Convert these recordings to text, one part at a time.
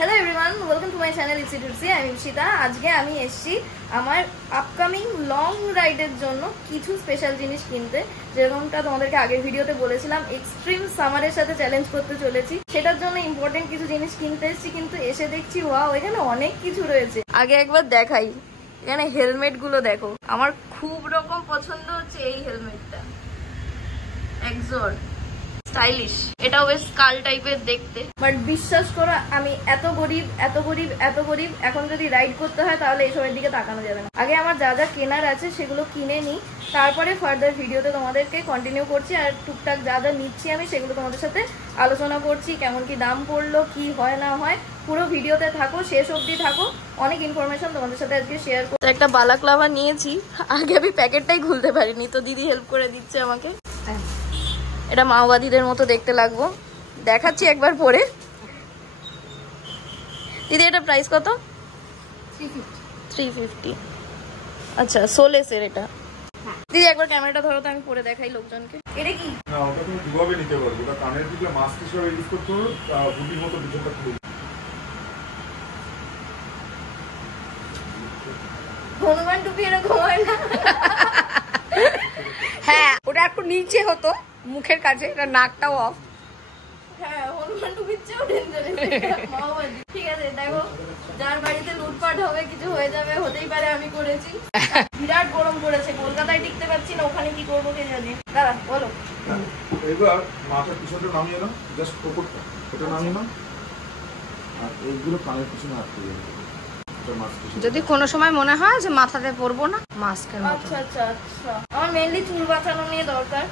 Hello everyone, welcome to my channel it's it's আমি ইপসিতা। আজকে আমি এসেছি আমার আপকামিং লং রাইডের জন্য কিছু স্পেশাল জিনিস কিনতে। যেরকমটা তোমাদেরকে আগের ভিডিওতে বলেছিলাম, এক্সট্রিম সামারের সাথে চ্যালেঞ্জ করতে চলেছি, সেটার জন্য ইম্পর্টেন্ট কিছু জিনিস কিনতে এসেছি। কিন্তু এসে দেখছি ওয়াও, এখানে অনেক কিছু রয়েছে। আগে একবার দেখাই, এখানে হেলমেট গুলো দেখো। আমার খুব রকম পছন্দ হচ্ছে এই হেলমেটটা, এক্সর স্টাইলিশ। এটাও বেশ স্কাল টাইপের দেখতে, বাট বিশ্বাস করো আমি এত গরিব এখন যদি রাইড করতে হয় তাহলে এইসবের দিকে তাকানো যাবে না। আগে আমার যা যা কেনার আছে সেগুলো কিনে নিই, তারপরে ফার্দার ভিডিওতে তোমাদেরকে কন্টিনিউ করছি। আর টুকটাক যা যা নিচ্ছি আমি সেগুলো তোমাদের সাথে আলোচনা করছি, কেমন কি দাম পড়লো, কি হয় না হয়। পুরো ভিডিওতে থাকো, শেষ অবধি থাকো, অনেক ইনফরমেশন তোমাদের সাথে আজকে শেয়ার করবো। একটা বালাক্লাভা নিয়েছি, আগে আমি প্যাকেটটাই খুলতে পারিনি, তো দিদি হেল্প করে দিচ্ছে আমাকে। এটা মাওবাদীদের মতো দেখতে লাগবো, দেখাচ্ছি একবার পরে। দিদি এটা প্রাইস কত? 350। আচ্ছা, সোলেসের এটা। দিদি একবার ক্যামেরাটা ধরো তো, আমি পরে দেখাই লোকজনকে। এটা কি? না, ওটা তুমি দুভাবে নিতে পারবে। ওটা কানের দিকে মাস্ক হিসেবে ইউজ করতে পারো, বুটির মতো পিছনটা খুলে। হনুমান টুপি এরকম হয় না? হ্যাঁ, ওটা একটু নিচে হতো মুখের কাছে, এটা নাকটাও অফ। হ্যাঁ, হনুমান টুপির চেয়েও ডেঞ্জারাস মাওবাদী। ঠিক আছে, দেখো, যার বাড়িতে লুটপাট হবে, কিছু হয়ে যাবে, হতেই পারে। আমি করেছি। বিরাট গরম পড়েছে, কলকাতায় টিকতে পারছি না, ওখানে কি করবো কে জানে। দাদা বলো। এবার মাথার পিছনটা নামিয়ে নাও, জাস্ট ওপরটা এটা নামিয়ে নাও, আর এইগুলো কানের পিছনে আটকে যাবে। যদি কোনো সময় মনে হয় যে মাথাতে পরবো না, মাস্কের মতো। আচ্ছা আচ্ছা আচ্ছা, আমার মেইনলি চুল বাঁচানো নিয়ে দরকার,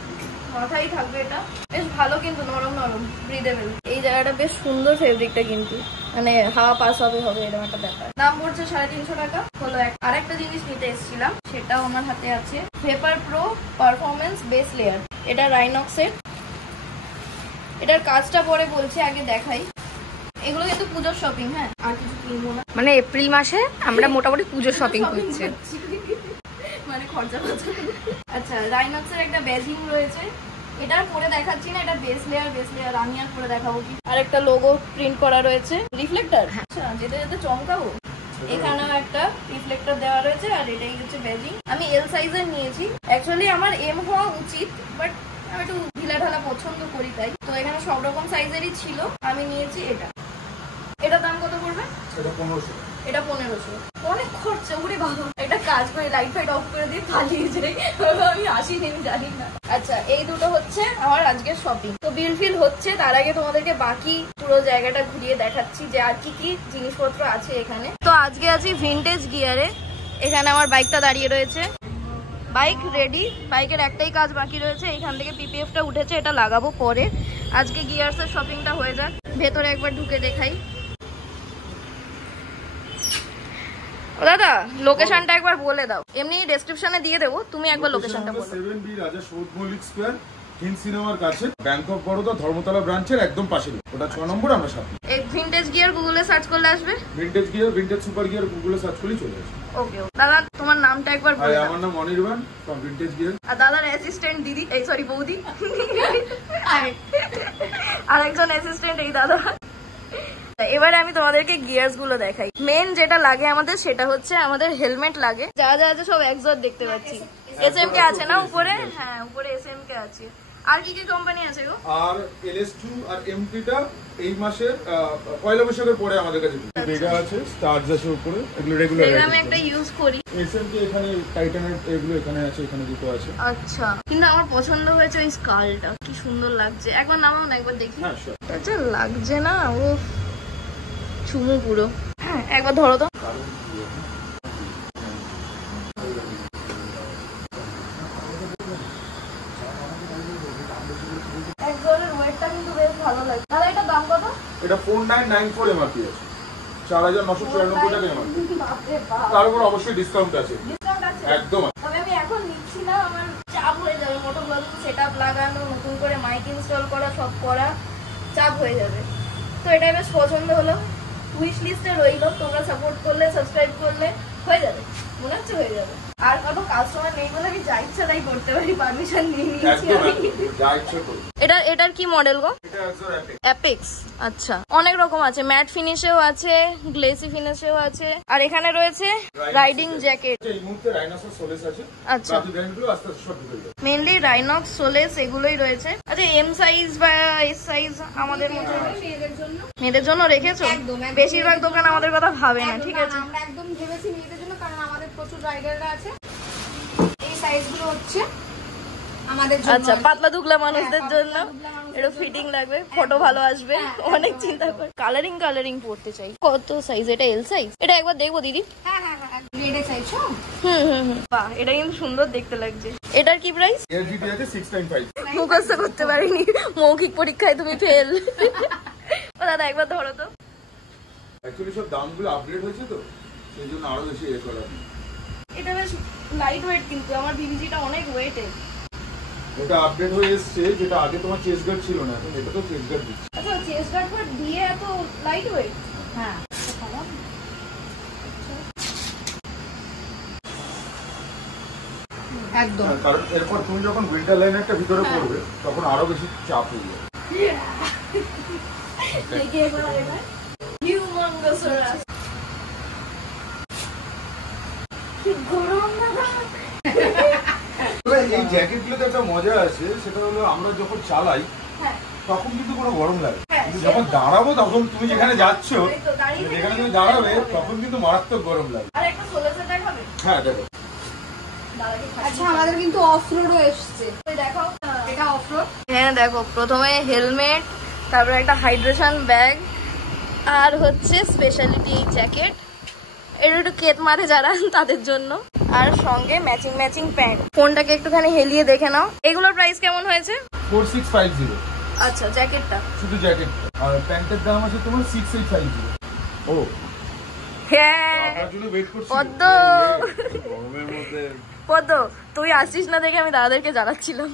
মাথায় থাকবে এটা। বেশ ভালো, কিন্তু নরম নরম, ব্রিদেবল। এই জায়গাটা বেশ সুন্দর, ফেব্রিকটা কিন্তু মানে হাওয়া পাস হবে এরকম একটা ব্যাপার। দাম পড়ছে 350 টাকা। হলো আর একটা জিনিস নিতে এসেছিলাম, সেটাও আমার হাতে আছে। Vapour pro performance base layer, এটা রাইনক্সের। এটার কাজটা পরে বলছি, আগে দেখাই। এগুলো কিন্তু পুজোর শপিং। হ্যাঁ, আর কিছু কিনবো না। মানে এপ্রিল মাসে আমরা মোটামুটি পুজোর শপিং করছি, মানে খরচা খরচা। আচ্ছা, রাইনক্সের একটা ব্যাজিং রয়েছে, এটা পরে দেখাচ্ছি না, এটা বেস লেয়ার আমি আর পরে দেখাবো কি। আর একটা লোগো প্রিন্ট করা রয়েছে, রিফ্লেক্টর। আচ্ছা, যেতে যেতে চমকাবো। এখানেও একটা রিফ্লেক্টর দেওয়া রয়েছে, আর এটাই হচ্ছে ব্যাজিং। আমি এল সাইজের নিয়েছি। অ্যাকচুয়ালি আমার এম হওয়া উচিত, বাট আমি একটু ঢিলা ঢালা পছন্দ করি, তাই তো এখানে সব রকম সাইজেরই ছিল। আমি নিয়েছি এটা। এটার দাম কত পড়বে? এটা 1500। এটা 1500। অনেক খরচা, ওরে বাবা। একটা কাজ করে লাইট ফাইট অফ করে দিয়ে পালিয়ে যাই, আমি আসিনি, আমি জানি না। আচ্ছা, এই দুটো হচ্ছে আমার আজকের শপিং। তো বিল ফিল হচ্ছে, তার আগে তোমাদেরকে বাকি পুরো জায়গাটা ঘুরিয়ে দেখাচ্ছি যে আর কি কি জিনিসপত্র আছে এখানে। তো আজকে আছি ভিনটেজ গিয়ারে। এখানে আমার বাইকটা দাঁড়িয়ে রয়েছে, বাইক রেডি। বাইকের একটাই কাজ বাকি রয়েছে, এখান থেকে পিপিএফটা উঠেছে, এটা লাগাবো পরে। আজকে গিয়ার্সের শপিংটা হয়ে যাক। ভেতরে একবার ঢুকে দেখাই। ও দাদা, লোকেশনটা একবার বলে দাও। এমনি ডেসক্রিপশনে দিয়ে দেবো, তুমি একবার লোকেশনটা বলো। 7B রাজা সৌদ মল্লিক স্কয়ার, হিন্দ সিনেমার কাছে, ব্যাংক অফ বরোদা ধর্মতলা ব্রাঞ্চের একদম পাশে। ওটা 6 নম্বর, আমরা 7। এই ভিনটেজ গিয়ার গুগলে সার্চ করলে আসবে। Vintage gear, vintage super gear গুগলে সার্চ করলেই চলে আসবে। ওকে দাদা, তোমার নামটা একবার বলো। আমার নাম অনির্বাণ, ফ্রম ভিনটেজ গিয়ার। আর দাদার অ্যাসিস্ট্যান্ট দিদি, এই সরি বৌদি, আর একজন অ্যাসিস্ট্যান্ট এই দাদা। এবারে আমি তোমাদেরকে গিয়ার্স গুলো দেখাই। মেন যেটা লাগে আমাদের, সেটা হচ্ছে আমাদের হেলমেট লাগে। যা যা আছে সব এক্সর দেখতে পাচ্ছি। এসএমকে আছে না উপরে? হ্যাঁ, উপরে এসএমকে আছে। আর কি কি কোম্পানি আছে গো? আর LS2 আর MT-টা এই মাসের পয়লা বৈশাখের পরে আমাদের কাছে বেগা আছে, স্টারজ আছে উপরে, এগুলো রেগুলার। আমি একটা ইউজ করি। SMK এখানে টাইটানের এগুলো এখানে আছে, এখানে দুটো আছে। আচ্ছা, কিন্তু আমার পছন্দ হয়েছে ওই স্কালটা, কি সুন্দর লাগছে। একবার নামাও না, একবার দেখি। হ্যাঁ স্যার, আচ্ছা লাগছে না, ও চুমু পুরো। হ্যাঁ, একবার ধরো তো। এটা 4994 এমআরপি আছে, 4994 টাকা এমআরপি। তার উপর অবশ্যই ডিসকাউন্ট আছে। একদম। তবে আমি এখন নিচ্ছি না, আমার চাপ হয়ে যাবে। মোটো ব্লগিং সেটআপ লাগানো, নতুন করে মাইক ইনস্টল করা, সব করা চাপ হয়ে যাবে। তো এটা বেশ পছন্দ হলো, উইশ লিস্টে রইলো। তোমরা সাপোর্ট করলে, সাবস্ক্রাইব করলে হয়ে যাবে, মনে হচ্ছে হয়ে যাবে। আর কত কাস্টমার নেই বলে আমি যা ইচ্ছা তাই করতে পারি, পারমিশন নিয়ে নিয়েছি আমি। এটার কি মডেল গো? অ্যাপেক্স। আচ্ছা, অনেক রকম আছে, ম্যাট ফিনিশেও আছে, গ্লেসি ফিনিশেও আছে, আর এখানে রয়েছে রাইডিং জ্যাকেট। আচ্ছা, মেইনলি রাইনক্স, সোলেস এগুলোই রয়েছে। আচ্ছা, এম সাইজ বা এস সাইজ আমাদের মতো মেয়েদের জন্য রেখেছো? বেশিরভাগ দোকান আমাদের কথা ভাবে না, ঠিক আছে? আমরা একদম ভেবেছি মেয়েদের জন্য, কারণ আমাদের প্রচুর রাইডাররা আছে। এই সাইজগুলো হচ্ছে আমাদের জন্য। আচ্ছা, পাতলা দুগলা মানুষদের জন্য এটা ফিটিং লাগবে, ফটো ভালো আসবে, অনেক চিন্তা করে। কালারিং পড়তে চাই। কত সাইজ এটা? L size? এটা একবার দেখবো দিদি। হ্যাঁ হ্যাঁ হ্যাঁ, রেডে চাইছো? বাহ, এটা কিন্তু সুন্দর দেখতে লাগছে। এটার কি প্রাইস? এর জিবি আছে 6.5। মুখস্থ করতে পারিনি, মৌখিক পরীক্ষায় তুমি ফেল। ও দাদা একবার ধরো তো। অ্যাকচুয়ালি সব দামগুলো আপডেট হয়েছে তো, সেই জন্য আরো বেশি এ করা। এটা বেশ লাইট ওয়েট, কিন্তু আমার বিবিজিটা অনেক ওয়েটের। এটা আপডেট হয়ে এসেছে, যেটা আগে তোমার চেস্ট গার্ড ছিল না, এখন এটা তো চেস্ট গার্ড দিচ্ছে। আচ্ছা, চেস্ট গার্ড দিয়ে এত লাইট ওয়েট? হ্যাঁ একদম। কারণ এরপর তুমি যখন উইন্টার লাইনারটা ভিতরে পড়বে তখন আরো বেশি চাপ হয়ে যাবে। এই জ্যাকেট গুলোতে একটা মজা আছে, সেটা হলো আমরা যখন চালাই তখন কিন্তু কোনো গরম লাগে, কিন্তু যখন দাঁড়াবো তখন তুমি যেখানে যাচ্ছ, যেখানে তুমি দাঁড়াবে তখন কিন্তু মারাত্মক গরম লাগে। হ্যাঁ দেখো। আচ্ছা, আমাদের কিন্তু অফ রোডও এসছে, দেখো এটা অফ রোড। হ্যাঁ দেখো, প্রথমে হেলমেট, তারপরে একটা হাইড্রেশন ব্যাগ, আর হচ্ছে স্পেশালিটি এই জ্যাকেট। এটা একটু কেত মারে যারা, তাদের জন্য। আর সঙ্গে ম্যাচিং প্যান্ট। ফোনটাকে একটুখানি হেলিয়ে দেখে নাও। এগুলোর প্রাইস কেমন হয়েছে? 4650। আচ্ছা, জ্যাকেটটা শুধু জ্যাকেট, আর প্যান্টের দাম আছে তোমার 6850। ও হ্যাঁ, আপনার জন্য ওয়েট করছি পদ্ম। গরমের মধ্যে। পদ্ম, তুই আসছিস না দেখে আমি দাদাদেরকে জানাচ্ছিলাম।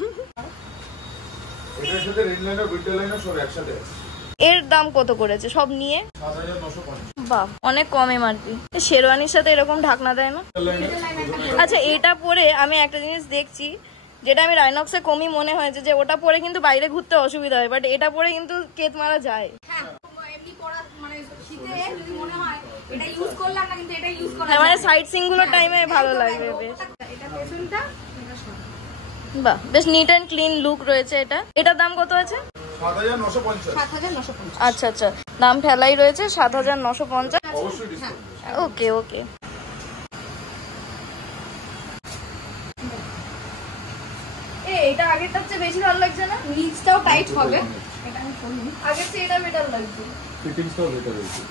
এটার সাথে রেড লাইনার, উইন্টার লাইনার সব একসাথে আছে। এর দাম কত করেছে সব নিয়ে? 7950। বাহ, অনেক কম এমআরপি। শেরওয়ানির সাথে এরকম ঢাকনা দেয় না? আচ্ছা, এটা পরে আমি একটা জিনিস দেখছি, যেটা আমি রাইনক্সে কমই মনে হয়েছে, যে ওটা পরে কিন্তু বাইরে ঘুরতে অসুবিধা হয়, বাট এটা পরে কিন্তু কেত মারা যায়। হ্যাঁ, এমনি পড়া মানে শীতে যদি মনে হয় এটা ইউজ করলাম না, কিন্তু এটা ইউজ করা হ্যাঁ, মানে সাইট সিং গুলোর টাইমে ভালো লাগবে বেশ। এটা পেছনটা, এটা সামনে। বাহ, বেশ নিট অ্যান্ড ক্লিন লুক রয়েছে এটা। এটার দাম কত আছে? 7950। 7950। আচ্ছা আচ্ছা, দাম ফেলাই রয়েছে 7950। অবশ্যই ডিসকাউন্ট। ওকে ওকে। এটা আগেরটার চেয়ে বেশি ভালো লাগছে না? নিচটাও টাইট হবে, এটা আমি পরিনি। আগের চেয়ে এটা বেটার লাগছে। ফিটিংসটাও বেটার হয়েছে।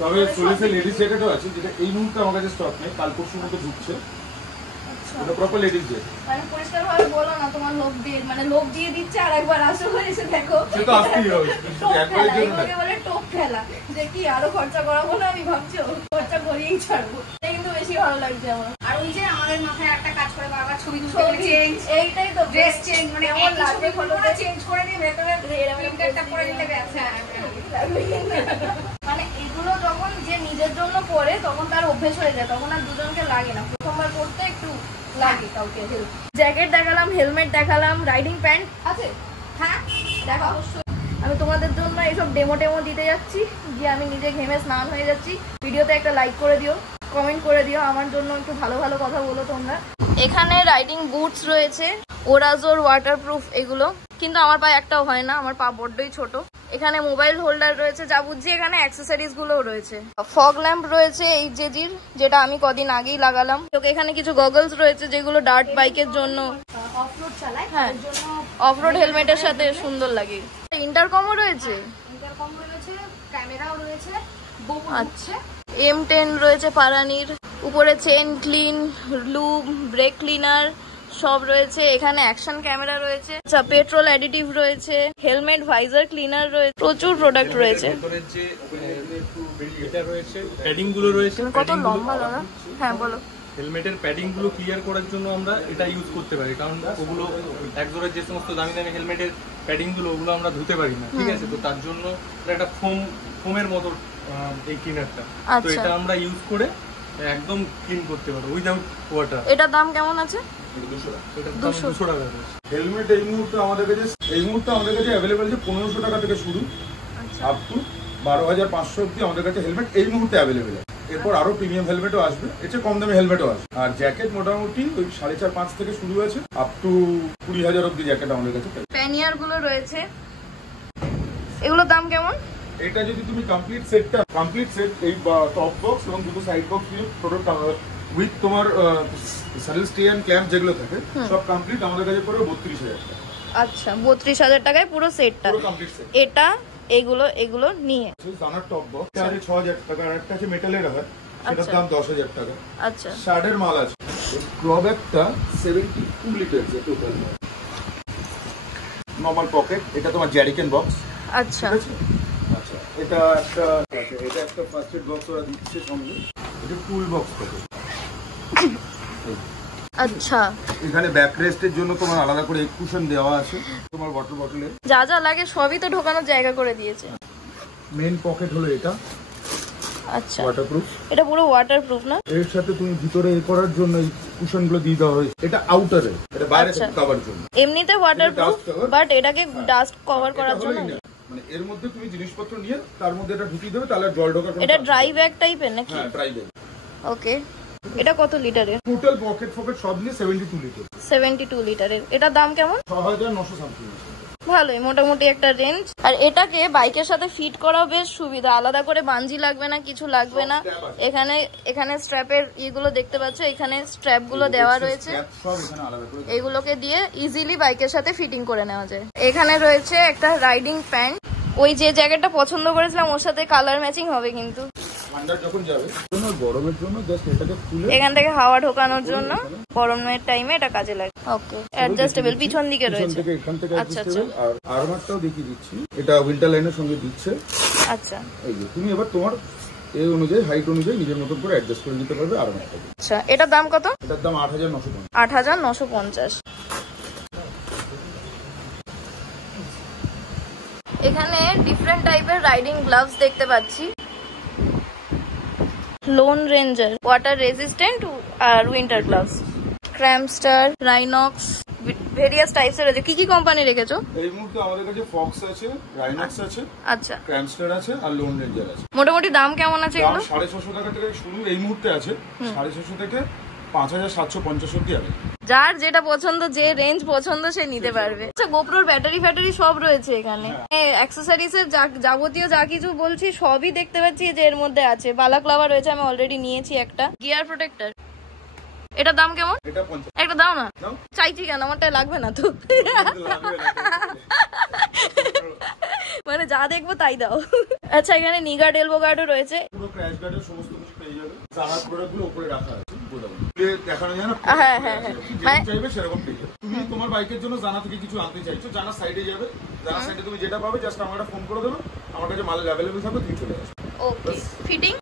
তবে সোলেসের লেডিস জ্যাকেটও আছে, যেটা এই মুহূর্তে আমার কাছে স্টক নেই, কাল পরশুর মধ্যে ঢুকছে। এটা প্রপার লেডিস জ্যাকেট। মানে পরিষ্কার ভাবে বলো না, তোমার লোক দিয়ে, মানে লোক দিয়ে দিচ্ছে, আর একবার আসো এসে দেখো। সে তো আসতেই হবে, একবারের জন্য না। বলে টোপ ফেলা, যে কি আরো খরচা করাবো না, আমি ভাবছি খরচা করিয়েই ছাড়বো। এটা কিন্তু বেশি ভালো লাগছে আমার। আর ওই যে আমাদের মাথায় একটা কাজ করে, বারবার ছবি তুলতে গেলে চেঞ্জ, এইটাই তো ড্রেস চেঞ্জ, মানে কেমন লাগবে ফটোটা চেঞ্জ করে দিয়ে ভেতরে প্রিন্টারটা পরে দিলে ব্যাস। মানে এগুলো যখন যে নিজের জন্য পরে, তখন তার অভ্যেস হয়ে যায়, তখন আর দুজনকে লাগে না। প্রথমবার পড়তে একটু লাগে কাউকে। জ্যাকেট দেখালাম, হেলমেট দেখালাম, রাইডিং প্যান্ট আছে। হ্যাঁ দেখো, আমি তোমাদের জন্য এইসব ডেমো দিতে যাচ্ছি, গিয়ে আমি নিজে ঘেমে স্নান হয়ে যাচ্ছি। ভিডিওতে একটা লাইক করে দিও, কমেন্ট করে দিও, আমার জন্য একটু ভালো ভালো কথা বলো তোমরা। এখানে রাইডিং বুটস রয়েছে, ওরাজোর ওয়াটারপ্রুফ এগুলো, কিন্তু আমার পায়ে একটাও হয় না, আমার পা বড্ডই ছোট। এখানে মোবাইল হোল্ডার রয়েছে, যা বুঝছি এখানে অ্যাক্সেসরিজ গুলোও রয়েছে। ফগ ল্যাম্প রয়েছে এই জেজির, যেটা আমি কদিন আগেই লাগালাম। এখানে কিছু গগলস রয়েছে, যেগুলো ডার্ট বাইকের জন্য, অফরোড চালায়, হ্যাঁ, তার জন্য অফরোড হেলমেটের সাথে সুন্দর লাগে। ইন্টারকমও রয়েছে, ইন্টারকম রয়েছে, ক্যামেরাও রয়েছে, আচ্ছা, M10 রয়েছে পারানির। উপরে chain clean, lube, brake cleaner সব রয়েছে। এখানে অ্যাকশন ক্যামেরা রয়েছে, আচ্ছা, পেট্রোল অ্যাডিটিভ রয়েছে, হেলমেট ভাইজার ক্লিনার রয়েছে, প্রচুর প্রোডাক্ট রয়েছে। এটা রয়েছে, প্যাডিং গুলো রয়েছে। কত লম্বা দাদা? হ্যাঁ বলো। হেলমেটের প্যাডিং গুলো ক্লিয়ার করার জন্য আমরা এটা ইউজ করতে পারি, কারণ ওগুলো একজোড়ার যে সমস্ত দামি দামি হেলমেটের প্যাডিং গুলো, ওগুলো আমরা ধুতে পারি না, ঠিক আছে? তো তার জন্য একটা ফোমের মতো এই ক্লিনারটা, তো এটা আমরা ইউজ করে একদম ক্লিন করতে পারো উইদাউট ওয়াটার। এটার দাম কেমন আছে? এটার দাম 200 টাকা। হেলমেট এই মুহূর্তে আমাদের কাছে অ্যাভেলেবেল যে 1500 টাকা থেকে শুরু আপ টু 12,500 অব্দি আমাদের কাছে হেলমেট এই মুহূর্তে অ্যাভেলেবেল আছে। এরপর আরো প্রিমিয়াম হেলমেটও আসবে, এর চেয়ে কম দামি হেলমেটও আসবে। আর জ্যাকেট মোটামুটি ওই 4.5-5 থেকে শুরু আছে আপ টু 20,000 অব্দি জ্যাকেট আমাদের কাছে। প্যানিয়ার গুলো রয়েছে, এগুলোর দাম কেমন? এটা যদি তুমি কমপ্লিট সেট এই টপ বক্স এবং দুটো সাইড বক্স দিয়ে প্রোডাক্ট উইথ তোমার স্যাডেল স্টে এন্ড ক্ল্যাম্প যেগুলো থাকে সব কমপ্লিট আমাদের কাছে পড়বে 32,000 টাকা। আচ্ছা 32,000 টাকায় পুরো সেটটা, পুরো কমপ্লিট সেট। এটা এগুলো নিয়ে জানার টপ বক্স আছে 6,000 টাকা, আর একটা আছে মেটালের আবার সেটার দাম 10,000 টাকা। আচ্ছা শার্টের মাল আছে। ক্লব্যাগটা 72 লিটার টোটাল নরমাল পকেট, এটা তোমার জ্যারিকেন বক্স। আচ্ছা আচ্ছা এটা একটা ফার্স্ট এড বক্স ওরা দিচ্ছে সঙ্গে, এটা টুল বক্স থাকে। আচ্ছা এখানে ব্যাক রেস্টের জন্য তোমার আলাদা করে এক কুশন দেওয়া আছে, তোমার বটলে যা যা লাগে সবই তো ঢোকানোর জায়গা করে দিয়েছে। মেইন পকেট হলো এটা। আচ্ছা ওয়াটারপ্রুফ, এটা পুরো ওয়াটারপ্রুফ না? এর সাথে তুমি ভিতরে করার জন্য এই কুশন গুলো দিয়ে দেওয়া হয়েছে, এটা আউটারে, এটা বাইরে থেকে কভার জন্য। এমনিতে ওয়াটারপ্রুফ বাট এটাকে ডাস্ট কভার করার জন্য, মানে এর মধ্যে তুমি জিনিসপত্র নিয়ে তার মধ্যে এটা ঢুকিয়ে দেবে, তাহলে জল ঢোকার কোনো। এটা ড্রাই ব্যাগ টাইপের নাকি? হ্যাঁ ড্রাই ব্যাগ। ওকে এটা কত লিটারের? টোটাল পকেট সব নিয়ে 72 লিটার। 72 লিটারের। এটার দাম কেমন? 6,900 সামথিং। ভালোই, মোটামুটি একটা রেঞ্জ। আর এটাকে বাইকের সাথে ফিট করাও বেশ সুবিধা, আলাদা করে বাঞ্জি লাগবে না, কিছু লাগবে না। এখানে স্ট্র্যাপের ইগুলো দেখতে পাচ্ছ, এখানে স্ট্র্যাপ গুলো দেওয়া রয়েছে, এইগুলোকে দিয়ে ইজিলি বাইকের সাথে ফিটিং করে নেওয়া যায়। এখানে রয়েছে একটা রাইডিং প্যান্ট, ওই যে জ্যাকেটটা পছন্দ করেছিলাম ওর সাথে কালার ম্যাচিং হবে কিন্তু। গরমের জন্য জাস্ট এটাকে খুলে এখান থেকে হাওয়া ঢোকানোর জন্য গরমের টাইমে এটা কাজে লাগে। ওকে অ্যাডজাস্টেবল পিছন দিকে রয়েছে। আচ্ছা আচ্ছা আর আর্মারটাও দেখিয়ে দিচ্ছি, এটা উইন্টার লাইনের সঙ্গে দিচ্ছে। আচ্ছা এই যে তুমি এবার তোমার এই অনুযায়ী হাইট অনুযায়ী নিজের মতো করে অ্যাডজাস্ট করে দিতে পারবে আর্মারটা। আচ্ছা এটার দাম কত? এটার দাম 8,950। 8,950। এখানে ডিফারেন্ট টাইপের রাইডিং গ্লাভস দেখতে পাচ্ছি। লোন রেঞ্জার, ওয়াটার রেজিস্ট্যান্ট আর উইন্টার গ্লাভস, ক্র্যামস্টার, রাইনক্স, ভেরিয়াস টাইপসের আছে। কি কি কোম্পানি রেখেছো? এই মুহূর্তে আমাদের কাছে ফক্স আছে, রাইনক্স আছে, আচ্ছা ক্র্যামস্টার আছে আর লোন রেঞ্জার আছে। মোটামুটি দাম কেমন আছে এগুলো? 650 টাকা থেকে শুরু এই মুহূর্তে আছে, 650 থেকে 5,750 অব্দি আছে। যার যেটা পছন্দ, যে রেঞ্জ পছন্দ সে নিতে পারবে। আচ্ছা গোপ্রোর ব্যাটারি ফ্যাটারি সব রয়েছে এখানে, অ্যাক্সেসরিজ এর যাবতীয় যা কিছু বলছি সবই দেখতে পাচ্ছি যে এর মধ্যে আছে। বালাক্লাভা রয়েছে, আমি অলরেডি নিয়েছি একটা। গিয়ার প্রোটেক্টর, এটার দাম কেমন? এটা 50। একটা দাও না। চাইছি কেন, আমারটা লাগবে না তো। মানে যা দেখবো তাই দাও। আচ্ছা এখানে নি গার্ড, এলবো গার্ডও রয়েছে। পুরো ক্র্যাশ গার্ডের সমস্ত কিছু পেয়ে যাবে। জানার প্রোডাক্টগুলো উপরে রাখা আছে, দেখানো যায় না। হ্যাঁ হ্যাঁ হ্যাঁ, মানে চাইবে সেরকম পেয়ে যাবে। তুমি তোমার বাইকের জন্য জানা থেকে কিছু আনতে চাইছো, জানা সাইডে যাবে, জানা সাইডে তুমি যেটা পাবে জাস্ট আমাকে ফোন করে দেবে, আমার কাছে মাল অ্যাভেলেবল থাকবে, তুমি চলে আসবে। ওকে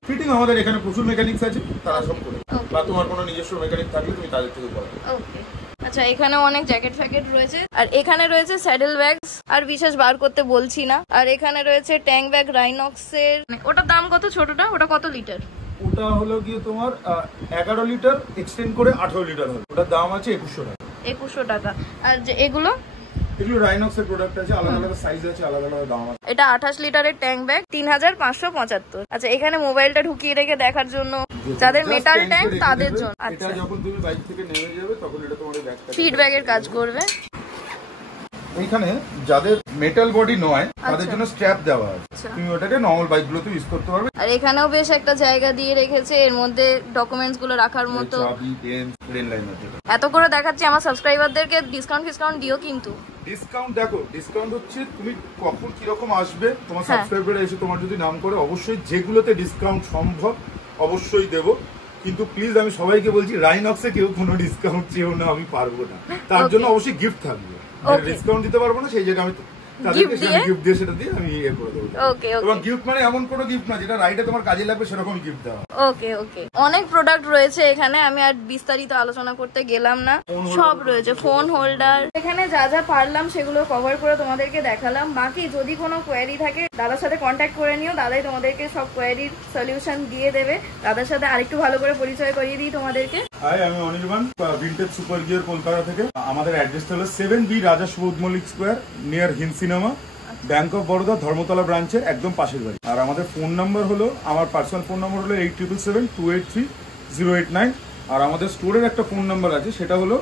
ফিটিং আমাদের এখানে প্রচুর মেকানিক্স আছে, তারা সব করে। বা তোমার কোনো নিজস্ব মেকানিক থাকলে তুমি তাদের থেকে বলো। ওকে আচ্ছা এখানে অনেক জ্যাকেট ফ্যাকেট রয়েছে, আর এখানে রয়েছে স্যাডেল ব্যাগস, আর বিশেষ বার করতে বলছি না। আর এখানে রয়েছে ট্যাঙ্ক ব্যাগ রাইনক্স এর। ওটার দাম কত? ছোটটা ওটা কত লিটার? ওটা হলো গিয়ে তোমার 11 লিটার এক্সটেন্ড করে 18 লিটার হবে, ওটার দাম আছে 2100 টাকা। 2100 টাকা। আর যে এগুলো রাইনক্স এর প্রোডাক্ট আছে, আলাদা আলাদা সাইজ আছে, আলাদা আলাদা দাম আছে। এটা 28 লিটারের ট্যাঙ্ক ব্যাগ, 3,575। আচ্ছা এখানে মোবাইলটা ঢুকিয়ে রেখে দেখার জন্য, যাদের মেটাল ট্যাঙ্ক তাদের জন্য। এটা যখন তুমি বাইক থেকে নেমে যাবে তখন এটা তোমার ব্যাগটা ফিড ব্যাগের কাজ করবে। এইখানে যাদের মেটাল বডি নয় তাদের জন্য স্ট্র্যাপ দেওয়া আছে, তুমি ওটাকে নরমাল বাইকগুলোতে ইউজ করতে পারবে। আর এখানেও বেশ একটা জায়গা দিয়ে রেখেছে, এর মধ্যে ডকুমেন্টস গুলো রাখার মতো। চাবি, পেন, রেল লাইনার। এত করে দেখাচ্ছি, আমার সাবস্ক্রাইবারদেরকে ডিসকাউন্ট দিও কিন্তু। ডিসকাউন্ট দেখো, ডিসকাউন্ট হচ্ছে তুমি কখন কিরকম আসবে, তোমার সাবস্ক্রাইবার এসে তোমার যদি নাম করে, অবশ্যই যেগুলোতে ডিসকাউন্ট সম্ভব অবশ্যই দেবো। কিন্তু প্লিজ আমি সবাইকে বলছি, রাইনক্সে কেউ কোনো ডিসকাউন্ট চেয়েও না, আমি পারবো না। তার জন্য অবশ্যই গিফট থাকবে, ডিসকাউন্ট দিতে পারবো না, সেই জায়গায় আমি গিফট দিয়ে সেটা দিয়ে আমি ইয়ে করে দেবো। ওকে ওকে। এবং গিফট মানে এমন কোনো গিফট না যেটা রাইডে তোমার কাজে লাগবে সেরকমই গিফট দেওয়া। ওকে ওকে। অনেক প্রোডাক্ট রয়েছে এখানে, আমি আর বিস্তারিত আলোচনা করতে গেলাম না। সব রয়েছে, ফোন হোল্ডার, এখানে যা যা পারলাম সেগুলো কভার করে তোমাদেরকে দেখালাম। বাকি যদি কোনো কোয়েরি থাকে দাদার সাথে কন্ট্যাক্ট করে নিও, দাদাই তোমাদেরকে সব কোয়েরির সলিউশন দিয়ে দেবে। দাদার সাথে আরেকটু ভালো করে পরিচয় করিয়ে দিই তোমাদেরকে। হাই, আমি Anirban, vintage super gear Kolkata থেকে। আমাদের অ্যাড্রেসটা হলো 7B Raja Subodh Mallick square, near Hind cinema, bank of Baroda, Dharmatala ব্রাঞ্চের একদম পাশের বাড়ি। আর আমাদের ফোন নাম্বার হলো, আমার পার্সোনাল ফোন নাম্বার হলো 8777283089। আর আমাদের স্টোরের একটা ফোন নাম্বার আছে, সেটা হলো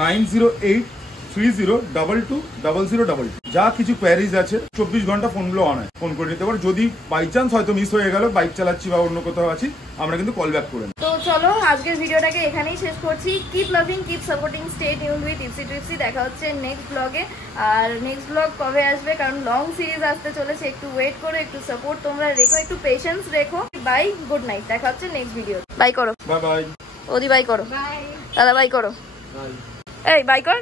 9083022022। যা কিছু কোয়ারিজ আছে 24 ঘন্টা ফোনগুলো অন হয়, ফোন করে নিতে পারো। যদি বাই চান্স হয়তো মিস হয়ে গেল, বাইক চালাচ্ছি বা অন্য কোথাও আছি, আমরা কিন্তু কল ব্যাক করে। তো চলো আজকের ভিডিওটাকে এখানেই শেষ করছি। Keep loving, keep supporting, stay tuned with Ipsy Tripsy. দেখা হচ্ছে নেক্সট ব্লগে। আর নেক্সট ব্লগ কবে আসবে, কারণ লং সিরিজ আসতে চলেছে, একটু ওয়েট করো, একটু সাপোর্ট তোমরা রেখো, একটু পেশেন্স রেখো। বাই, গুড নাইট, দেখা হচ্ছে নেক্সট ভিডিও। বাই করো। Bye bye. ওদি বাই করো। বাই। দাদা বাই করো। এই বাই কর।